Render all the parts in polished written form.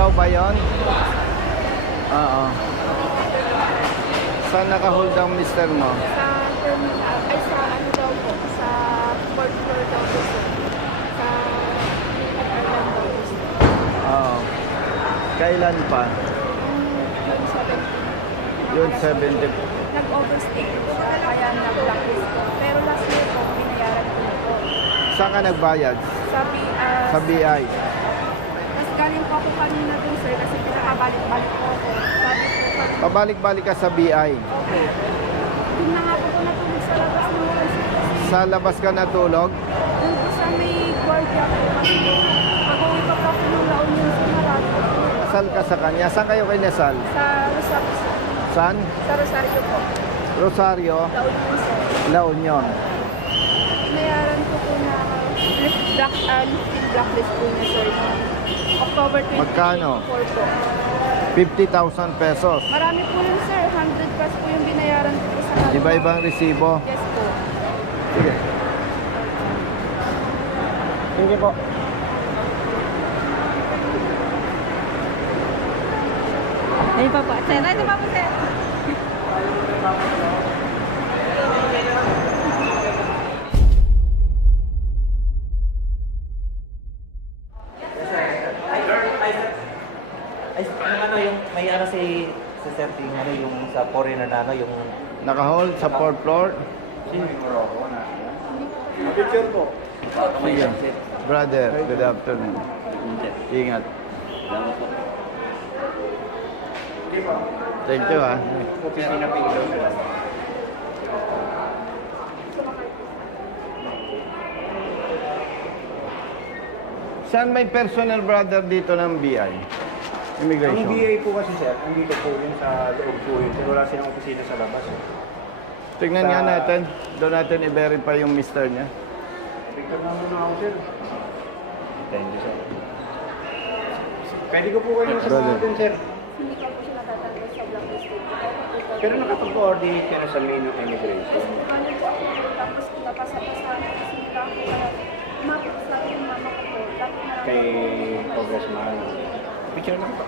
Ikaw ba yun? Oo. Saan naka-hold ang mister mo? Sa terminal, ay sa ano daw po, sa fourth floor daw po sir. Sa Airline daw po sir. Oo. Kailan pa? Yung 70. Yun, 70. Nag-overstay po siya, kaya nag-blacklist po. Pero last year po, binayaran ko na po. Saan ka nagbayad? Sa BI. Tapos galing po ako kanina dun sir, kasi pinakabalik-balik po ako. Sabi po kanina, Pabalik-balik ka sa BI. okay. Yun na nga po ko natulog sa labas ng mga sir. Kasi Sa labas ka natulog? dun po sa may guardia po. Kasi pag-uwi pa po ako ng laon yung sumarado po. Sal ka sa kanya. Saan kayo kinasal? Sa Rosario sir. Saan? Sa Rosario po. Rosario, Laon yun sir. La Union. Binayaran ko po na blacklist po niya sir. October 2024 Magkano? po. 50,000 pesos. Marami po yun sir. 100 plus po yung binayaran ko po sa kanila. Iba-ibang resibo. Yes po. Sige. Sige po. Ayun pa po. Sir, ito pa po sir. Ay, ano yung may ano si Sir Ting, ano yung sa foreigner na ano yung Naka-hold sa 4th floor. picture po. Sige. Brother, good afternoon. Ingat. Thank you, ha. Opisina picture. Saan may personal brother dito ng BI? Ang Immigration. BA po kasi sir, andito po yun sa loob po yun. Pero wala silang opisina sa labas. Tingnan nga natin. Doon natin i-verify yung mister niya. Picture na muna ako sir. Thank you, sir. Pwede ko po kayo Brother. sa dun sir. Hindi ko po siya natatanggal sa blacklist po. Pero nakapag-coordinate ka na sa main of immigration. Ano po ako, tapos pinapasa-pasahan kasi nila ako kaya umapit sa akin yung mama ko po. Lagi na lang Kay ako. Congressman. Picture lang po.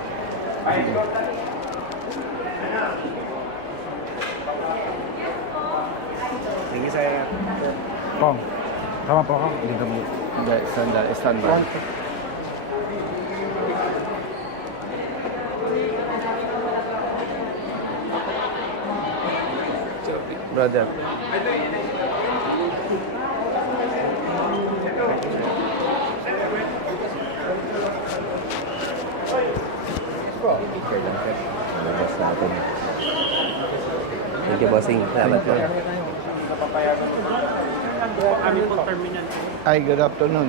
Sige sir. Pong. Tama po ako. Dito mo. Hindi, stand by. Brother. Labas natin. Thank you, bossing. Salamat po. Kami po terminal. Ay, good afternoon.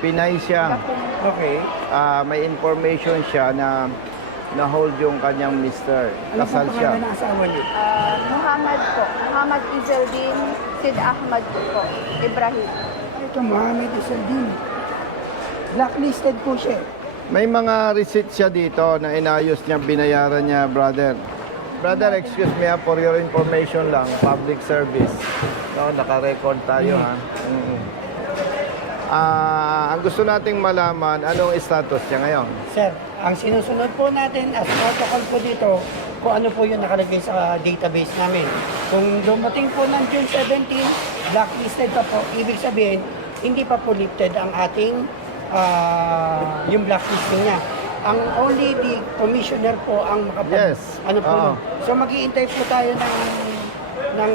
Pinay siya. Okay. May information siya na na-hold yung kanyang mister. Kasal siya. asawa niyo? Muhammad po. Muhammad Izeldin Sid Ahmad po. Ibrahim. Ito, Mohamed Isaldin. Blacklisted po siya. May mga receipt siya dito na inayos niya, binayaran niya, brother. Brother, excuse me for your information lang, public service. No, naka-record tayo ha. Ang gusto nating malaman, anong status niya ngayon? Sir, ang sinusunod po natin as protocol po dito, kung ano po yung nakalagay sa database namin. Kung dumating po ng June 17, blacklisted pa po, ibig sabihin, hindi pa po lifted ang ating yung blacklisting niya. Ang only the commissioner po ang makapag... Yes. Ano po. Oo. So mag-iintay po tayo ng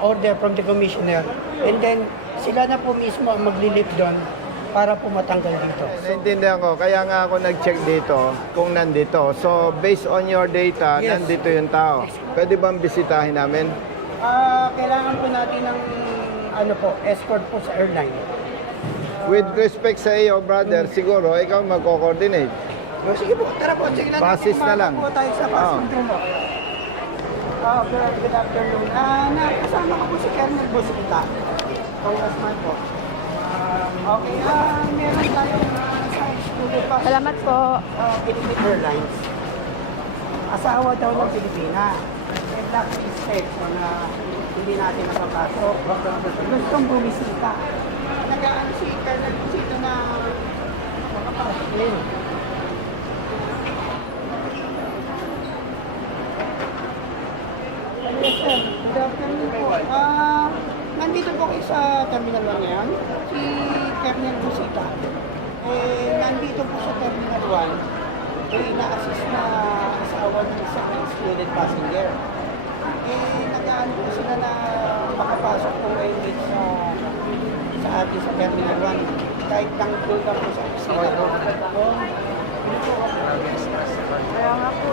order from the commissioner. And then, sila na po mismo ang maglilip doon para po matanggal dito. Naintindihan ko, kaya nga ako nag-check dito kung nandito. So, based on your data, Yes. nandito yung tao. Pwede bang bisitahin namin? Kailangan po natin ng ano po, escort po sa airline. With respect sa iyo, brother, siguro ikaw magko-coordinate. Sige po, tara po. Sige lang. Basis na lang. Po tayo sa basis po. Good afternoon. Kasama ko po si Colonel Busita. Congressman po. Okay, meron tayong studio pa. Salamat po. Philippine Airlines. Asawa daw ng Pilipina. May blacklisted na hindi natin nakapasok. Gustong bumisita. Nag-ano si Lynn. Yes, sir. Good afternoon po. Nandito po kayo sa Terminal 1 ngayon. Si Colonel Busita. Nandito po sa Terminal 1. Ina-assist na asawa ng isang excluded passenger. Nag-aano po sila na makapasok po ngayon dito sa atin sa Terminal 1. Kahit lang doon lang po sa opisina ko. Kaya nga po,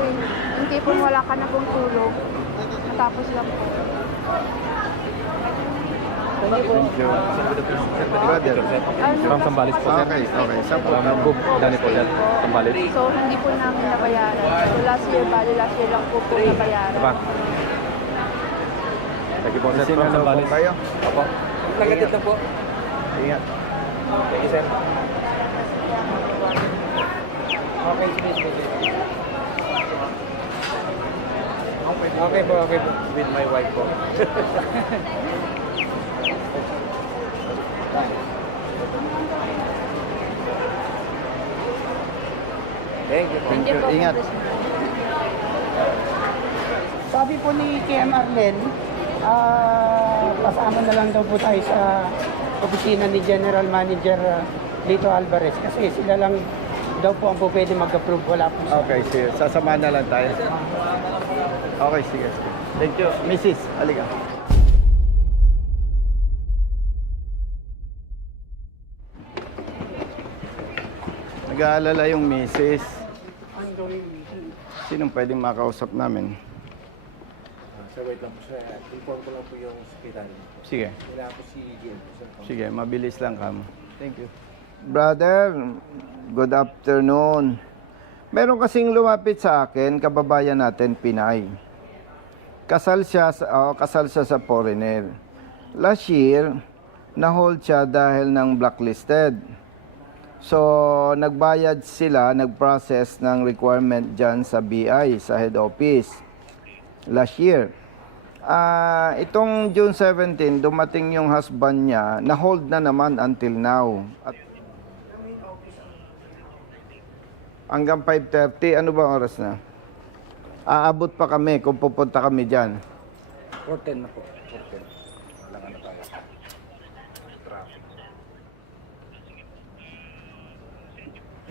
hindi po wala ka na pong tulog. Natapos lang po. Thank you. Brother. From Sambales po, sir. Okay, okay. Saan po? Dani po, sir. Sambales. So, hindi po namin nabayaran. So, last year lang po nabayaran. Diba? Thank you po, sir. From Sinalo po Sambales. kayo? Opo. Nagatid na po. Ingat. Thank you, sir. Okay, sige. Okay po. With my wife po. Thank you po. Thank you. Ingat. Sabi po ni KM Arlen, kasama na lang daw po tayo sa opisina ni General Manager Lito Alvarez kasi sila lang daw po ang po pwede mag-approve. Wala po siya. Okay, sige. Sasamahan na lang tayo. Okay, sige. Thank you. Mrs. Halika. Nag-aalala yung Mrs. Sinong pwedeng makausap namin? Sir, wait lang po sir. Inform ko lang po yung hospital. Sige. Wala po si GM po sir. Sige, mabilis lang kamo. Thank you. Brother, good afternoon. Meron kasing lumapit sa akin, kababayan natin, Pinay. Kasal siya sa foreigner. Last year, na-hold siya dahil ng blacklisted. So, nagbayad sila, nag-process ng requirement dyan sa BI, sa head office, last year. Itong June 17, dumating yung husband niya, na-hold na naman until now. At hanggang 5:30, ano ba oras na? Aabot pa kami kung pupunta kami dyan. 410 na po. 410. Wala na tayo.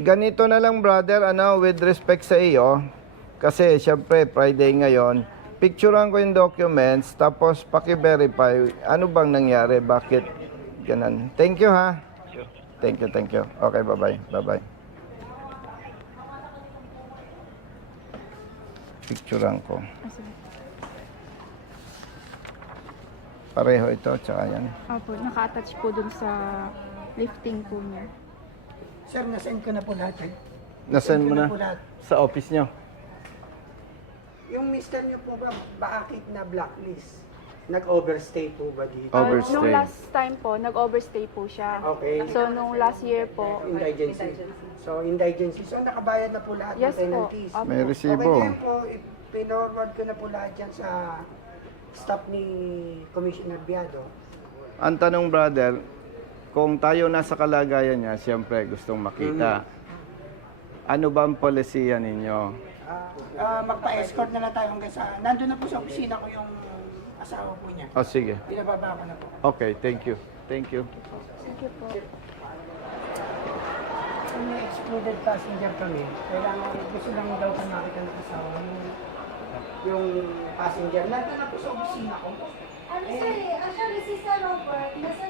Ganito na lang brother, with respect sa iyo, kasi syempre Friday ngayon, picturean ko yung documents, tapos paki-verify ano bang nangyari, bakit ganun. Thank you ha. Thank you. Okay, bye-bye. Bye-bye. Picturean ko. Pareho ito, tsaka yan. Opo, naka-attach po dun sa lifting po niya. Sir, nasend ko na po lahat. Nasend mo na po lahat. sa office nyo. Yung mister niyo po ba, bakit na blacklist? Nag-overstay po ba dito? Overstay. Nung last time po, nag-overstay po siya. Okay. So, nung last year po, Indigency. So, indigency. So, nakabayad na po lahat yes ng po. penalties. Opo. May Okay, resibo. ngayon po, pinorward ko na po lahat dyan sa staff ni Commissioner Biado. Ang tanong brother, kung tayo nasa kalagayan niya, siyempre gustong makita. Ano ba ang polisiya ninyo? Magpa-escort na lang tayo hanggang sa... Nandun na po sa opisina ko yung asawa po niya. O sige. Pinababa ko na po. Okay, thank you. Thank you po. Kung may excluded passenger kami, kailangan gusto lang daw kami makita ng asawa yung passenger. Nandun na po sa opisina ko. Ano sir eh, actually si Sir Robert, nasa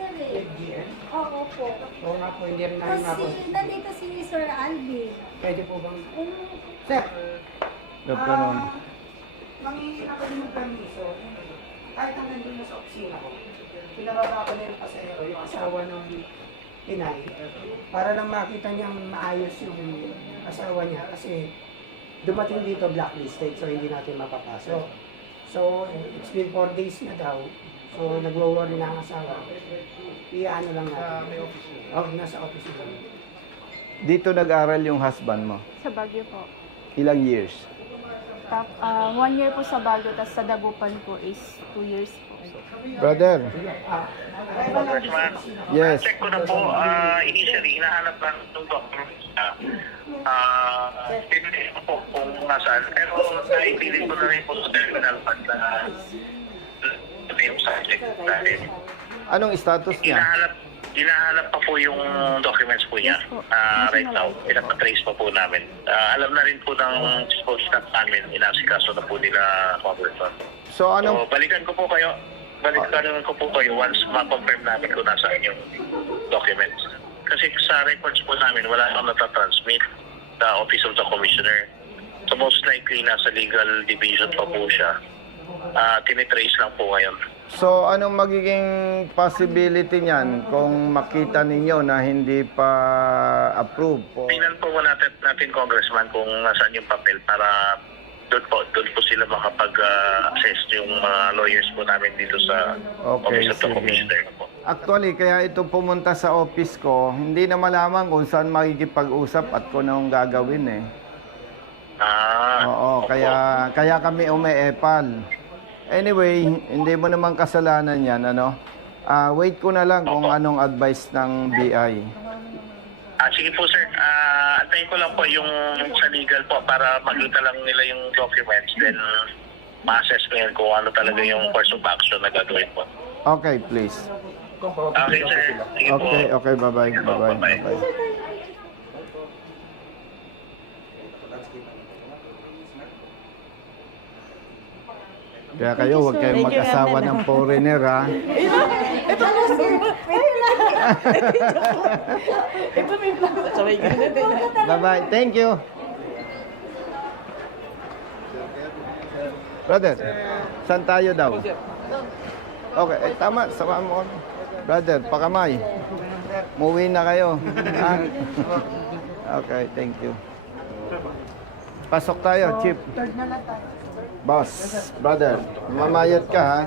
sir eh. FGM. Oo po. Oo nga po, hindi rin namin ako. Kasi nandito si Sir Alvin. Pwede po bang... Sir, Good afternoon. mangingi ako din ng permiso. Kahit ang nandun na sa opisina ko, pinababa ko na yung pasahero, yung asawa ng inay, para lang makita niyang maayos yung asawa niya kasi dumating dito blacklisted so hindi natin mapapasok. So, it's been 4 days na daw. So, nagwo-worry na ang asawa. Iyaano lang natin. May office na? Oh, nasa office lang. Dito nag-aral yung husband mo. Sa Baguio po. Ilang years? 1 year po sa Baguio, tapos sa Dagupan po is 2 years po. Brother, Congressman. yes. Check ko na po, initially, hinahanap lang itong documents na tinignan ko po kung nasaan. Pero naipilit ko na rin po sa terminal pag na yung subject natin. Anong status niya? Hinahanap pa po yung documents po niya. Right now, pinapatrace pa po namin. Alam na rin po ng support staff namin, inasikaso na po nila Congressman. So, anong... So, balikan ko po kayo once ma-confirm namin kung nasaan yung documents. Kasi sa records po namin, wala nang natatransmit sa Office of the Commissioner. So most likely, nasa legal division pa po siya. Tinitrace lang po ngayon. So, anong magiging possibility niyan kung makita ninyo na hindi pa approve? Tingnan po natin, Congressman, kung nasaan yung papel para doon po sila makapag-assess yung mga lawyers po namin dito sa Office of the sige. Commissioner po. Actually, kaya ito pumunta sa office ko, hindi na malaman kung saan makikipag-usap at kung anong gagawin eh. Oo, opo. kaya kami ume-epal. Anyway, hindi mo naman kasalanan yan, ano? Wait ko na lang kung anong advice ng BI. Sige po, sir. Antayin ko lang po yung sa legal po para makita lang nila yung documents. Then, ma-assess ko yan kung ano talaga yung course of action na gagawin po. Okay, please. Okay, sir. Sige po. Okay, bye-bye. Bye-bye. Bye-bye. Bye-bye. Kaya kayo, huwag kayong mag-asawa ng foreigner, ha? Bye-bye. Thank you. Brother, saan tayo daw? Okay, tama. Sama mo kami. Brother, pakamay. Muwi na kayo. Ha? Okay, thank you. Pasok tayo, Chief. Boss, brother, mamayat ka, ha?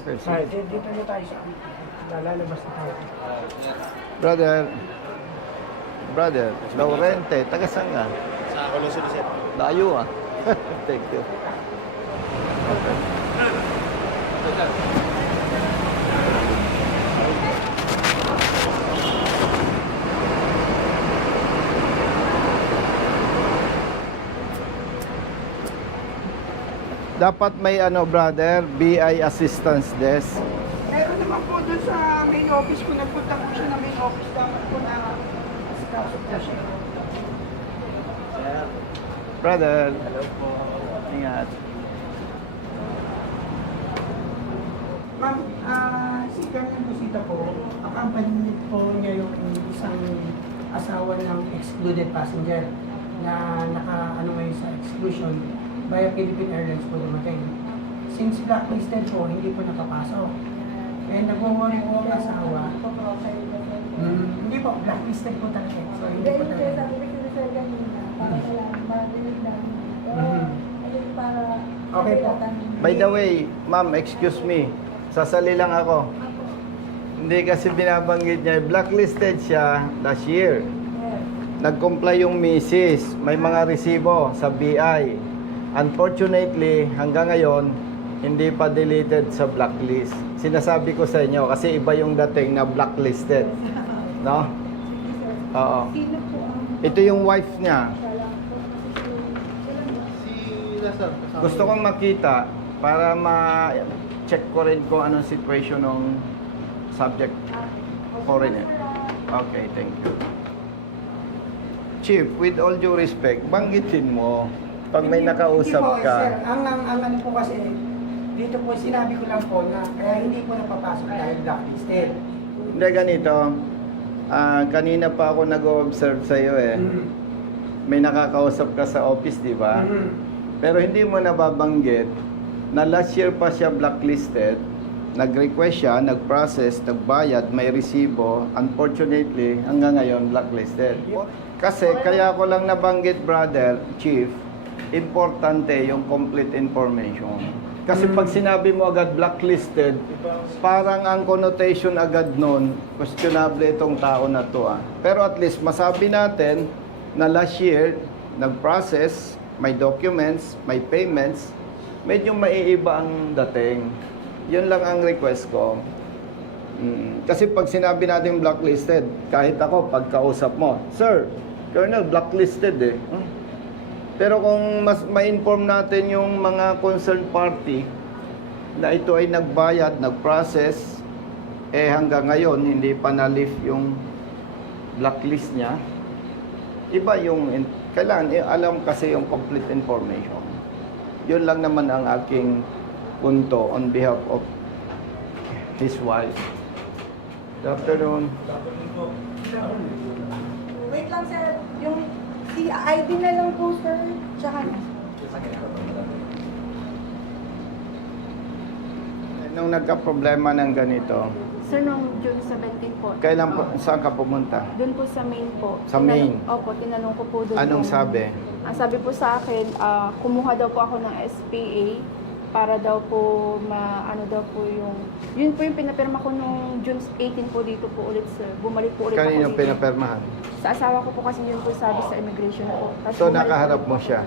Okay, sige. Alright, dito na tayo sa lalabas na tayo. Brother, Laurente, taga saan ka? Sa Coloso Sir. Layo, ah. Thank you. Dapat may brother, BI assistance desk. Meron naman po doon sa main office ko, nagpunta po siya na main office, dapat po na asikaso po siya. Brother. Hello po. Ingat. Ma'am, si Colonel Busita po, accompanied po niya yung isang asawa ng excluded passenger na ngayon sa exclusion via Philippine Airlines po dumating. Since blacklisted po, hindi po nakapasok. And nag-worry po ang asawa. Hindi po, blacklisted po talaga. So, hindi po talaga. Okay po. By the way, ma'am, excuse me. Sasali lang ako. Hindi kasi binabanggit niya. Blacklisted siya last year. Nag-comply yung misis. May mga resibo sa BI. Unfortunately, hanggang ngayon, hindi pa deleted sa blacklist. Sinasabi ko sa inyo kasi iba yung dating na blacklisted. No? Oo. Ito yung wife niya. Gusto kong makita para ma-check ko rin kung anong situation ng subject foreigner. Okay, thank you. Chief, with all due respect, banggitin mo pag may nakausap Hindi po, ka. sir, ang ano po kasi, dito po sinabi ko lang po na kaya hindi po napapasok dahil blacklisted. Hindi, ganito. Kanina pa ako nag-observe sa iyo eh. May nakakausap ka sa office, di ba? Pero hindi mo nababanggit na last year pa siya blacklisted, nag-request siya, nag-process, nagbayad, may resibo. Unfortunately, hanggang ngayon blacklisted. Kasi kaya ko lang nabanggit, brother, chief, importante yung complete information. Kasi pag sinabi mo agad blacklisted, parang ang connotation agad nun, questionable itong tao na to. Pero at least masabi natin na last year, nag-process, may documents, may payments, medyo maiiba ang dating. Yun lang ang request ko. Kasi pag sinabi natin blacklisted, kahit ako, pagkausap mo, Sir, Colonel, blacklisted eh. Pero kung mas ma-inform natin yung mga concerned party na ito ay nagbayad, nag-process, hanggang ngayon hindi pa na-lift yung blacklist niya, iba yung, kailangan alam kasi yung complete information. Yun lang naman ang aking punto on behalf of his wife. Good afternoon. Wait lang, sir. Yung si ID na lang po, sir. Tsaka Nung nagka-problema ng ganito, Sir, noong June 17 po. kailan po, saan ka pumunta? Doon po sa main po. Sa main? Opo, tinanong ko po doon. Anong kung- sabi? Ang sabi po sa akin, kumuha daw po ako ng SPA para daw po ano daw po yun po yung pinapirma ko nung June 18 po dito po ulit, sir. Bumalik po ulit Kanino ako dito. pinapermahan? Sa asawa ko po kasi yun po sabi sa immigration po. Tapos So, bumalik nakaharap ulit mo po. siya.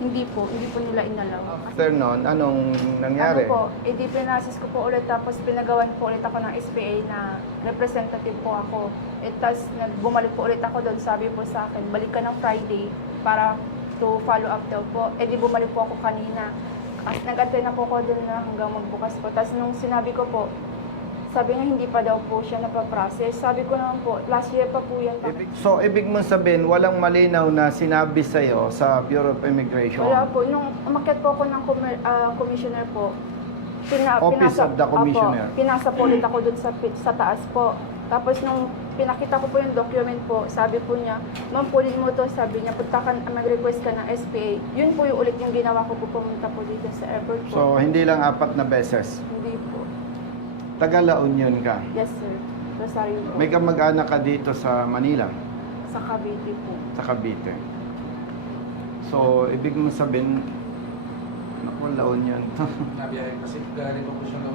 Hindi po nila inalaw. After nun, anong nangyari? Ano po, edi pinasis ko po ulit tapos pinagawan po ulit ako ng SPA na representative po ako. Tapos bumalik po ulit ako doon, sabi po sa akin, balik ka ng Friday para to follow up daw po. Edi bumalik po ako kanina. Tapos nag-attend na po ako doon na hanggang magbukas po. Tapos nung sinabi ko po, sabi nga hindi pa daw po siya napaprocess. Sabi ko naman po, last year pa po yan. So, ibig mong sabihin, walang malinaw na sinabi sa'yo sa Bureau of Immigration? Wala po. Nung umakyat po ako ng commissioner po, Office of the Commissioner. Opo, pinasa po ulit ako dun sa taas po. Tapos nung pinakita ko po yung document po, sabi po niya, ma'am, pulin mo to, sabi niya, punta ka, mag-request ka ng SPA. Yun po yung ulit yung ginawa ko po, pumunta po dito sa airport po. So, hindi lang 4 na beses. Hindi po. Taga La Union ka. Yes, sir. Rosario po. May kamag-anak ka dito sa Manila, Sa Cavite po. sa Cavite. So, ibig mong sabihin, naku, La Union.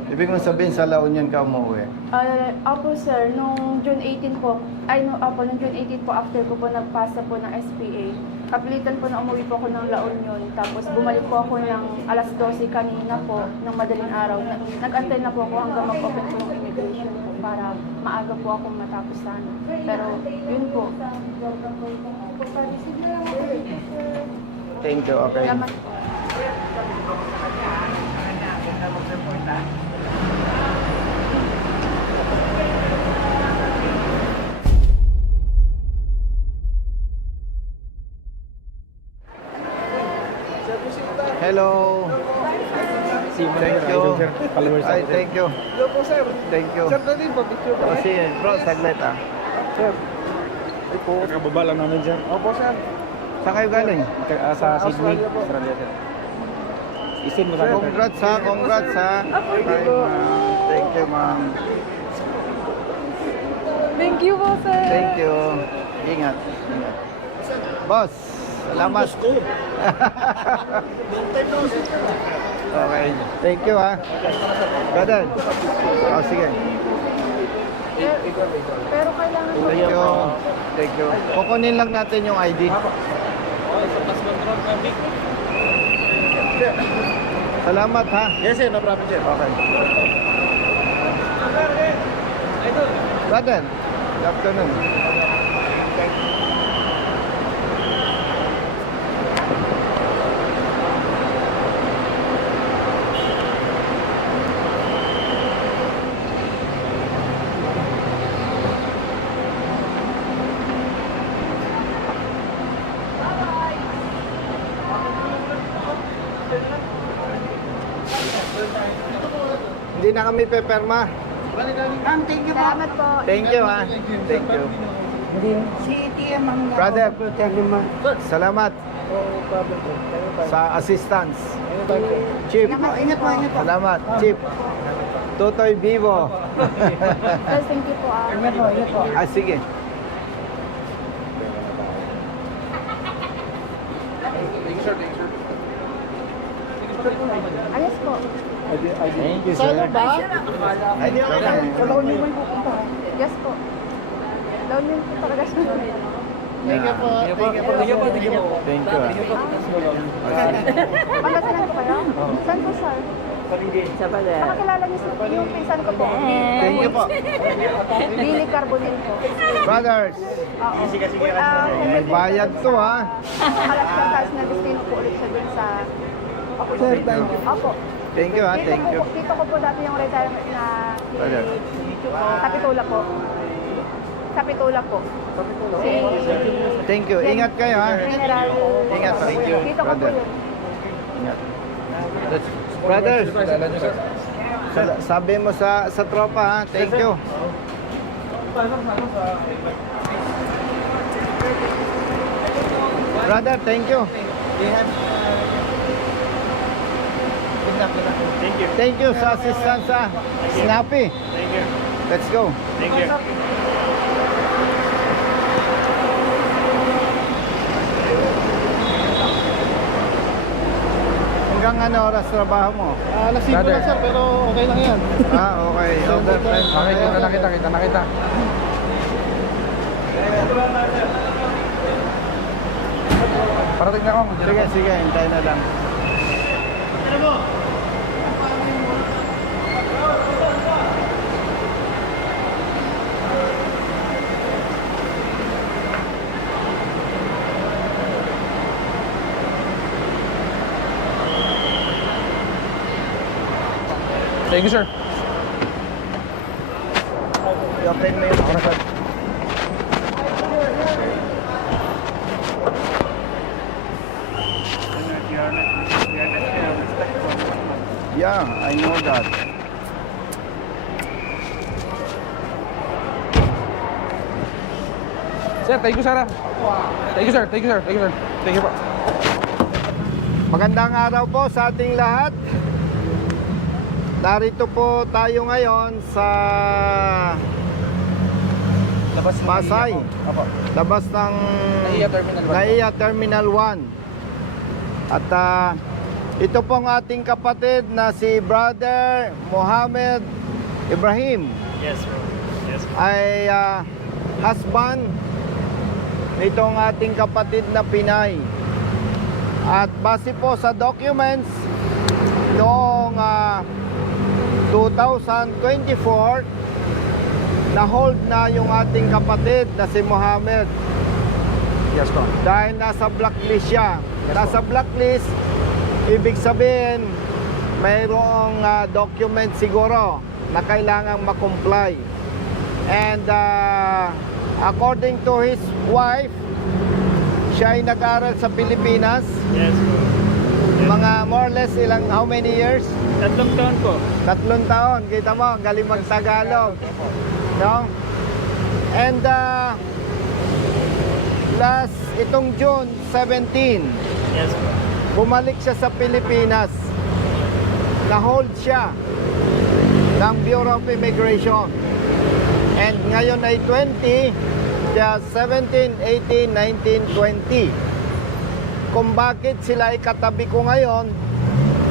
Ibig mong sabihin sa La Union ka umuwi. Opo sir, nung June 18 po, nung June 18 po, after ko po nagpasa po ng SPA, kapilitan po na umuwi po ako ng La Union, tapos bumalik po ako ng alas 12 kanina po, ng madaling araw. Nag-antay na po ako hanggang mag-open po ng immigration po, para maaga po ako matapos sana. Pero yun po. Thank you, okay. Salamat po. Hello. Thank you. Ay, thank you. Hello po, sir. Thank you. Sir, dali po, picture po. Sige, bro, saglit ah. Sir. Ay po. Kakababa lang namin dyan. Opo, sir. Saan kayo galing? Sa Sydney. Australia po. Australia, sir. Isin mo sa akin. Congrats ha, congrats ha. Hi, ma'am. Thank you, ma'am. Thank you po sir. Thank you. Ingat. Ingat. Boss, salamat. Okay. Thank you ha. Brother. Oh, sige. Pero kailangan po. Thank you. Thank you. Kukunin lang natin yung ID. Salamat ha. Yes, sir. No problem, sir. Okay. Brother, good afternoon. Hindi na kami peperma. Ma'am, thank you po. Salamat po. Thank you ha. Thank you. Hindi. Si TM ang Brother. nakaprotect naman. Salamat sa assistance. Chief. Ingat po, ingat po, ingat po. Salamat, Chief. Totoy Vivo. Sir, thank you po. Ingat po, ingat po. Ah, sige. Ayos po. Thank you, sir. Ay, di ako. Yes po. Down yun po talaga siya. Thank you po. Thank you. Pangasinan po kayo? Saan po, sir? Pakakilala niyo yung pinsan ko po. Thank you po. Billy Carbonell po. Brothers, Oo. may bayad to ha. Alaska Cars na destino po ulit siya dun sa... Sir, thank you. Opo. Thank you ha, thank you. Dito ko po dati yung retirement na Brother. Kapitula po. Kapitula po. Si Thank you. Ingat kayo ha. General. Ingat. Thank you, Dito ko po brother. yun. Ingat. Brothers, sabi mo sa tropa ha. Thank you. Brother, thank you. Thank you. Thank you sa assistance ha. Snappy. Thank you. Let's go. Thank you. Hanggang ano oras trabaho mo? Alas 5 lang sir, pero okay lang yan. Okay. Overtime. Okay, kita na kita. Parating na ako. Sige, hintayin na lang. Thank you, sir. I-open mo yung Yeah, I know that. Sir, thank you, sir. Thank you, sir. Thank you, sir. Thank you, sir. Thank you po. Magandang araw po sa ating lahat. Narito po tayo ngayon sa Labas ng Pasay. Apo. Labas ng Naiya Terminal 1. Naiya Terminal 1. At ito pong ating kapatid na si Brother Mohammed Ibrahim Yes, bro. Yes. ay husband nitong ating kapatid na Pinay. At base po sa documents noong 2024, na-hold na yung ating kapatid na si Mohammed Yes po. dahil nasa blacklist siya. Nasa blacklist, ibig sabihin mayroong document siguro na kailangang makomply. And according to his wife, siya ay nag-aral sa Pilipinas. Yes, bro. Mga more or less how many years? 3 taon po. 3 taon. Kita mo, ang galing mag-Tagalog. No? And itong June 17, Yes, bro. bumalik siya sa Pilipinas. Na-hold siya ng Bureau of Immigration. And ngayon ay 20, kaya 17, 18, 19, 20. Kung bakit sila ay katabi ko ngayon,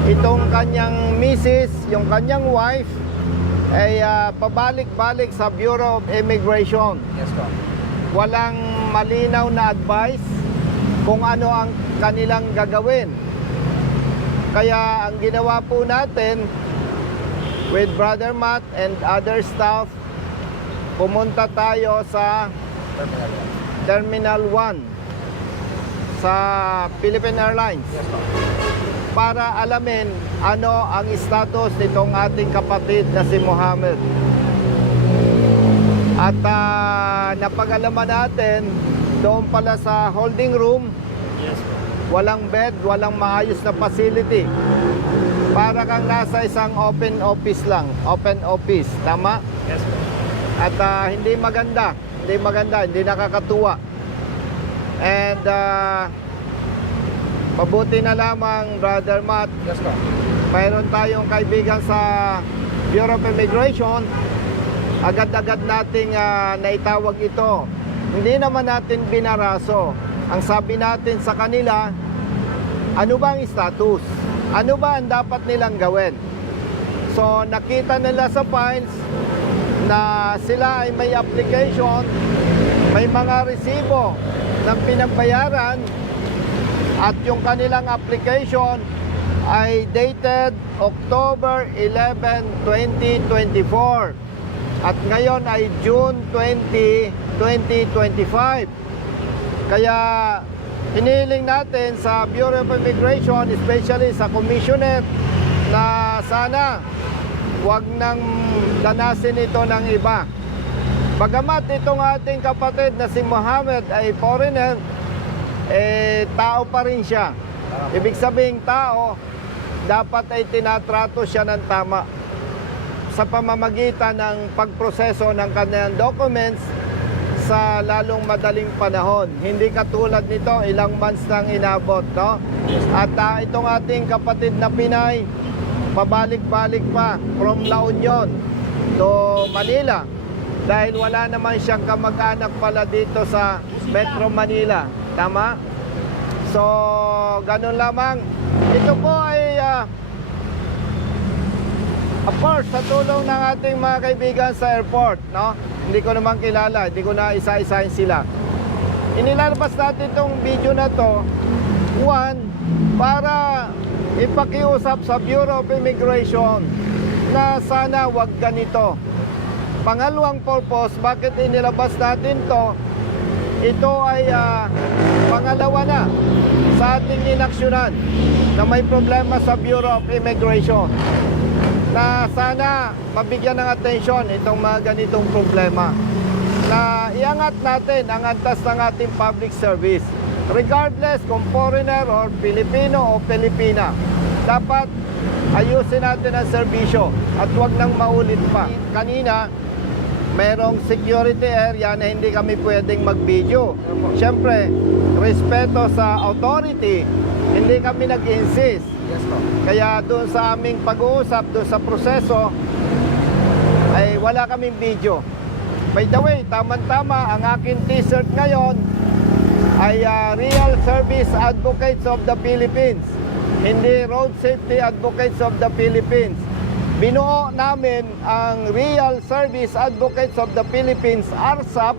itong kanyang misis, yung kanyang wife, ay pabalik-balik sa Bureau of Immigration. Yes po. Walang malinaw na advice kung ano ang kanilang gagawin. Kaya ang ginawa po natin with Brother Matt and other staff, pumunta tayo sa Terminal 1. Terminal 1 sa Philippine Airlines Yes po. para alamin ano ang status nitong ating kapatid na si Mohammed. At napag-alaman natin doon pala sa holding room, Yes, bro. walang bed, walang maayos na facility. Para kang nasa isang open office lang, open office, tama? Yes, bro. At hindi maganda, hindi nakakatuwa. And mabuti na lamang, Brother Matt, Yes po. mayroon tayong kaibigan sa Bureau of Immigration. Agad-agad nating naitawag ito. Hindi naman natin binaraso. Ang sabi natin sa kanila, ano ba ang status? Ano ba ang dapat nilang gawin? So nakita nila sa files na sila ay may application, may mga resibo ng pinagbayaran at yung kanilang application ay dated October 11, 2024 at ngayon ay June 20, 2025. Kaya hinihiling natin sa Bureau of Immigration, especially sa Commissioner, na sana wag nang danasin ito ng iba. Bagamat itong ating kapatid na si Mohammed ay foreigner, tao pa rin siya. Ibig sabihin tao, dapat ay tinatrato siya ng tama sa pamamagitan ng pagproseso ng kanyang documents sa lalong madaling panahon. Hindi katulad nito, ilang months nang inabot, no? At itong ating kapatid na Pinay, pabalik-balik pa from La Union to Manila dahil wala naman siyang kamag-anak pala dito sa Metro Manila. Tama? So, ganun lamang. Ito po ay of course, sa tulong ng ating mga kaibigan sa airport, no? Hindi ko naman kilala, hindi ko na isa-isahin sila. Inilalabas natin itong video na to, one, para ipakiusap sa Bureau of Immigration na sana wag ganito. Pangalawang purpose, bakit inilabas natin to, ito ay pangalawa na sa ating inaksyonan na may problema sa Bureau of Immigration, na sana mabigyan ng atensyon itong mga ganitong problema, na iangat natin ang antas ng ating public service regardless kung foreigner or Filipino o Pilipina. Dapat ayusin natin ang serbisyo at wag nang maulit pa. Kanina merong security area na hindi kami pwedeng mag-video. Siyempre, respeto sa authority, hindi kami nag-insist. Kaya doon sa aming pag-uusap, doon sa proseso, ay wala kaming video. By the way, tama-tama, ang aking t-shirt ngayon ay Real Service Advocates of the Philippines, hindi Road Safety Advocates of the Philippines. Binuo namin ang Real Service Advocates of the Philippines, RSAP,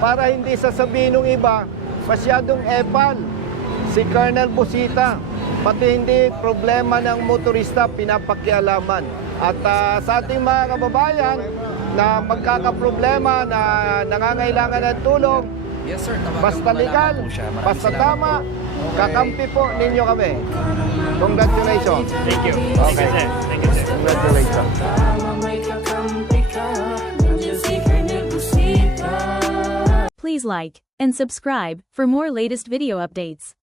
para hindi sasabihin ng iba, masyadong epal si Colonel Busita, pati hindi problema ng motorista pinapakialaman. At sa ating mga kababayan na magkakaproblema, na nangangailangan ng tulong, Yes, sir. basta legal, basta tama, kakampi po ninyo kami. Congratulations. Thank you. Okay. Thank you, sir. Congratulations. Please like and subscribe for more latest video updates.